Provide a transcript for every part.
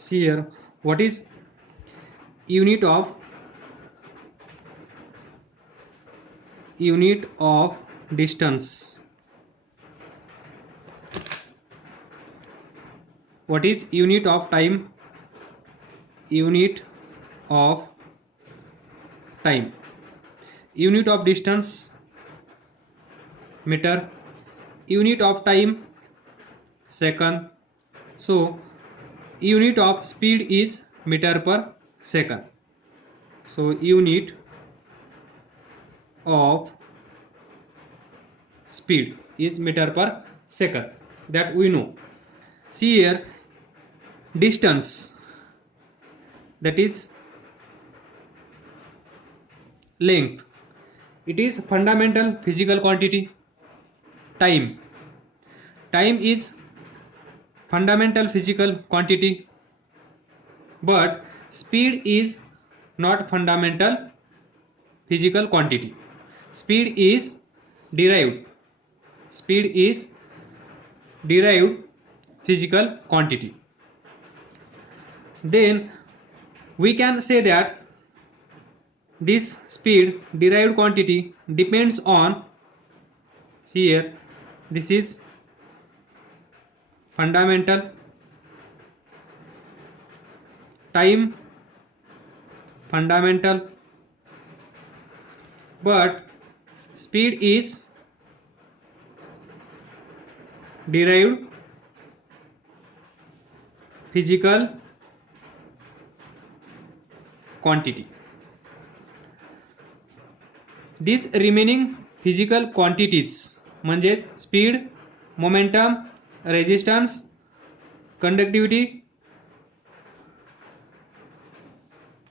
See here, what is unit of distance? What is unit of time? Unit of time. Unit of distance, meter. Unit of time, second. So unit of speed is meter per second. So unit of speed is meter per second, that we know. See here, distance, that is length, it is fundamental physical quantity. Time is fundamental physical quantity, but speed is not fundamental physical quantity. Speed is derived physical quantity. Then we can say that this speed derived quantity depends on, see here, this is fundamental, time fundamental, but speed is derived physical quantity. These remaining physical quantities म्हणजेच speed, momentum, resistance, conductivity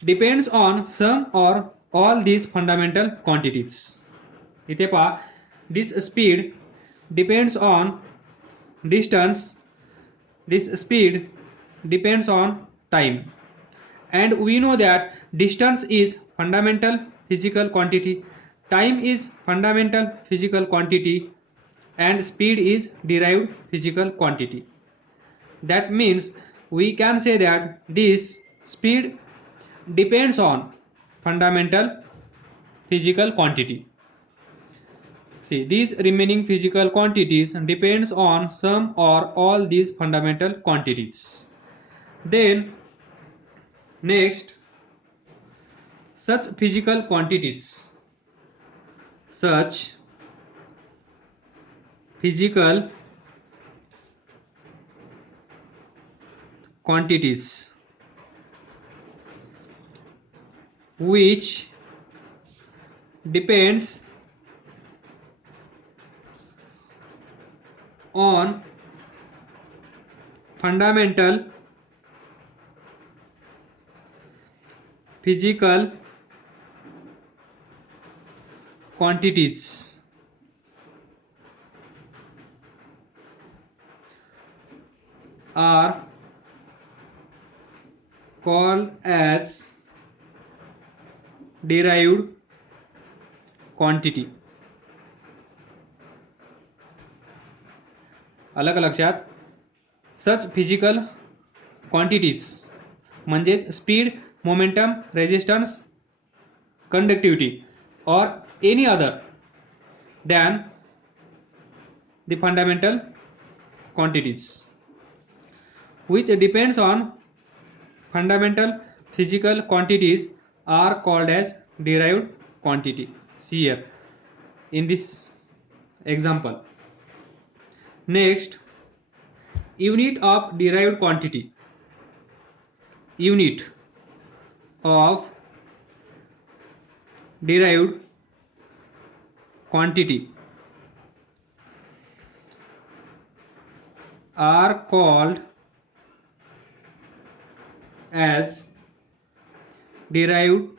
depends on some or all these fundamental quantities. इथे पहा, this speed depends on distance, this speed depends on time, and we know that distance is fundamental physical quantity, time is fundamental physical quantity, and speed is derived physical quantity. That means we can say that this speed depends on fundamental physical quantity. See, these remaining physical quantities depends on some or all these fundamental quantities. Then next, such physical quantities which depends on fundamental physical quantities are called as derived quantity. अलग लक्षात, such physical quantities म्हणजेच speed, momentum, resistance, conductivity or any other than the fundamental quantities which depends on fundamental physical quantities are called as derived quantity. See here in this example. Next, unit of derived quantity. Unit of derived quantity are called as derived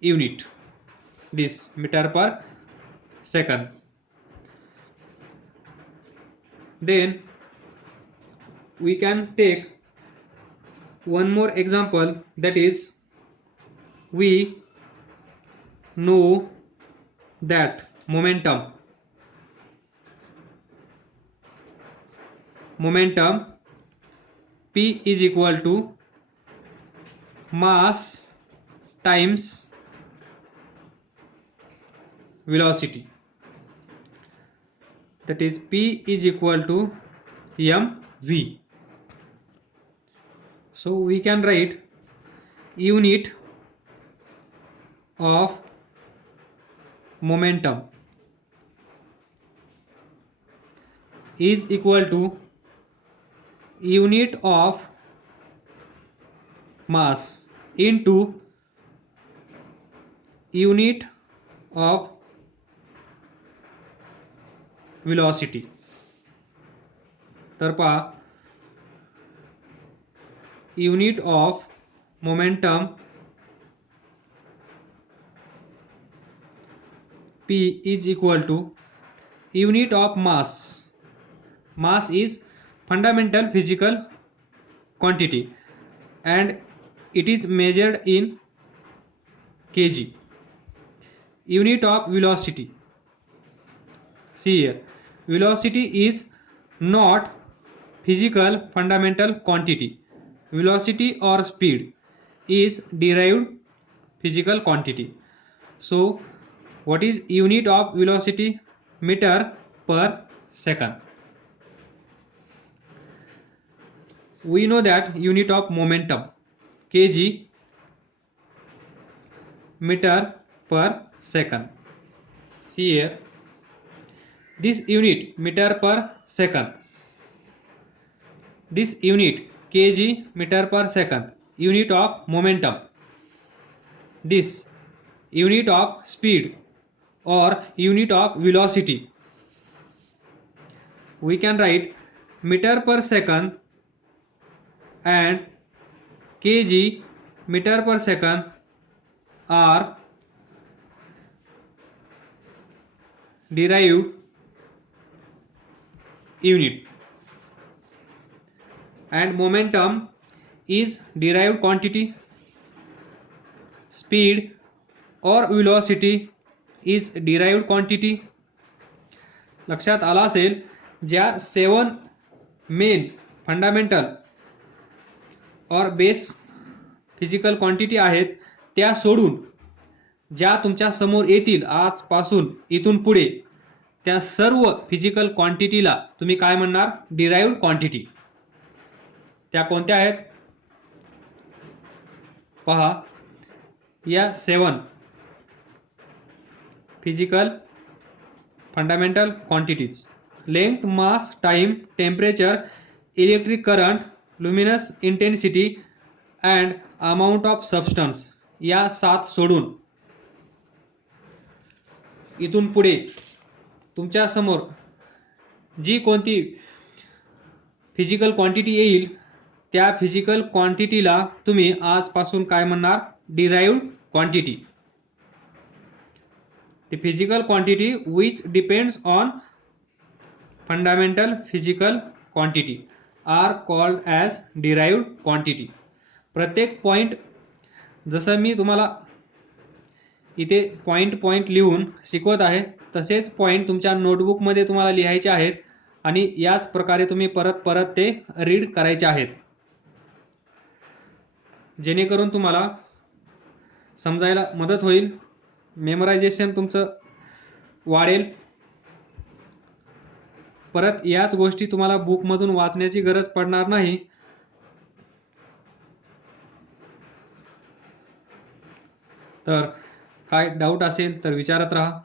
unit, this meter per second. Then we can take one more example, that is, we know that momentum momentum P is equal to mass times velocity, that is P is equal to mv. So we can write unit of momentum is equal to unit of mass into unit of velocity. तर पहा, unit of momentum P is equal to unit of mass. Mass is fundamental physical quantity and it is measured in kg. Unit of velocity, see here, velocity is not physical fundamental quantity. Velocity or speed is derived physical quantity. So what is unit of velocity? Meter per second. We know that unit of momentum kg meter per second. See here, this unit meter per second, this unit kg meter per second, unit of momentum, this unit of speed or unit of velocity. We can write meter per second and kg meter per second are derived unit and momentum is derived quantity, speed or velocity is derived quantity. लक्षात आला असेल, ज्या 7 main fundamental और base physical quantity आहेत त्या सोडून ज्या तुमच्या समोर येतील आजपासून इथून पुढे, त्या सर्व फिजिकल क्वांटिटीला तुम्ही काय म्हणणार? Derived quantity. त्या कोणत्या आहेत? पहा, या 7 physical fundamental quantities: length, mass, time, temperature, electric current, luminous intensity and amount of substance. या 7 सोडून इथून पुढे तुमच्या समोर जी कोणती फिजिकल क्वांटिटी येईल त्या फिजिकल क्वांटिटीला तुम्ही आजपासून काय म्हणणार? Derived quantity. The physical quantity which depends on fundamental physical quantity are called as derived quantity. प्रत्येक पॉइंट जसं मी तुम्हाला इथे पॉइंट लिहून शिकवत आहे तसेच पॉइंट तुमच्या नोटबुकमध्ये तुम्हाला लिहायचे आहेत आणि याच प्रकारे तुम्ही परत ते रीड करायचे आहेत, जेणेकरून तुम्हाला समजायला मदत होईल, मेमोरायझेशन तुमचं वाढेल. परत याच गोष्टी तुम्हाला बुकमधून वाचण्याची गरज पडणार नाही. तर काय डाऊट असेल तर विचारत राहा,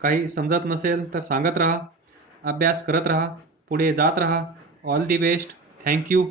काही समजत नसेल तर सांगत राहा, अभ्यास करत राहा, पुढे जात राहा. All the best. थँक्यू.